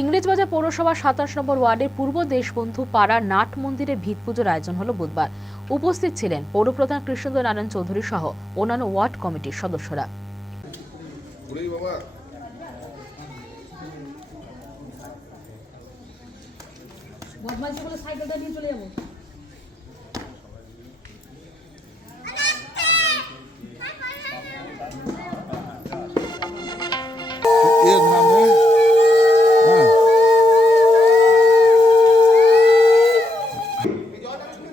ইংরেজবাজার পৌরসভা সাতাশ নম্বর ওয়ার্ডের পূর্ব দেশবন্ধু পাড়া নাট মন্দিরে ভিত পুজোর আয়োজন হলো বুধবার। উপস্থিত ছিলেন পৌরপ্রধান কৃষ্ণেন্দ্র নারায়ণ চৌধুরী সহ অন্যান্য ওয়ার্ড কমিটির সদস্যরা। বদমাইশ বাবা। সাইকেলটা নিয়ে চলে যাব।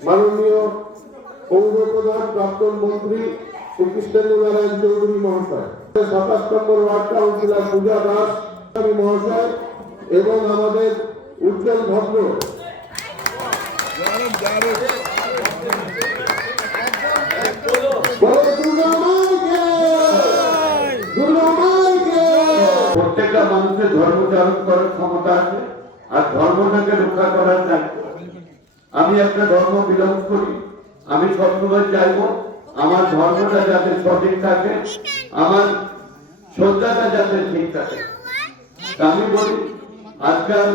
মাননীয় পৌর প্রধান প্রাক্তন মন্ত্রী শ্রী কৃষ্ণেন্দ্র নারায়ণ চৌধুরী মহাশয়, সাতাশ নম্বর ওয়ার্ড কাউন্সিলর পূজা দাস মহাশয় এবং আমাদের উজ্জ্বল ভদ্র! প্রত্যেকটা মানুষের ধর্ম চালন করার ক্ষমতা আছে আর ধর্মটাকে রক্ষা করার দায়িত্ব আমি একটা ধর্ম বিলম্ব করি। আমি সবসময় চাইব আমার ধর্মটা যাতে সঠিক থাকে, আমার শ্রদ্ধাটা যাতে ঠিক থাকে। আমি বলি, আজকাল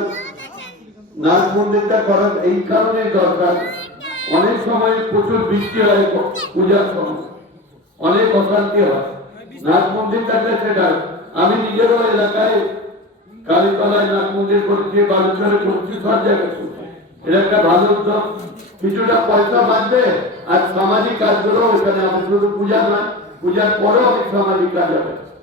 নাচ মন্দিরটা করার এই কারণে দরকার। অনেক সময় প্রচুর বৃষ্টি হয় পূজার সময়। অনেক অশান্তি হয়। নাচ মন্দিরটাতে সেটা, আমি নিজেরও এলাকায় কালীতলায় নাচ মন্দির করছি, বালুচরে করছি, সব জায়গায় করছি। এটা একটা ভালো উদ্যোগ, কিছুটা পয়সা বাঁচবে, আর সামাজিক কাজগুলো ওইখানে আমি শুধু পূজা নয়, পূজার পরেও অনেক সামাজিক কাজ হবে।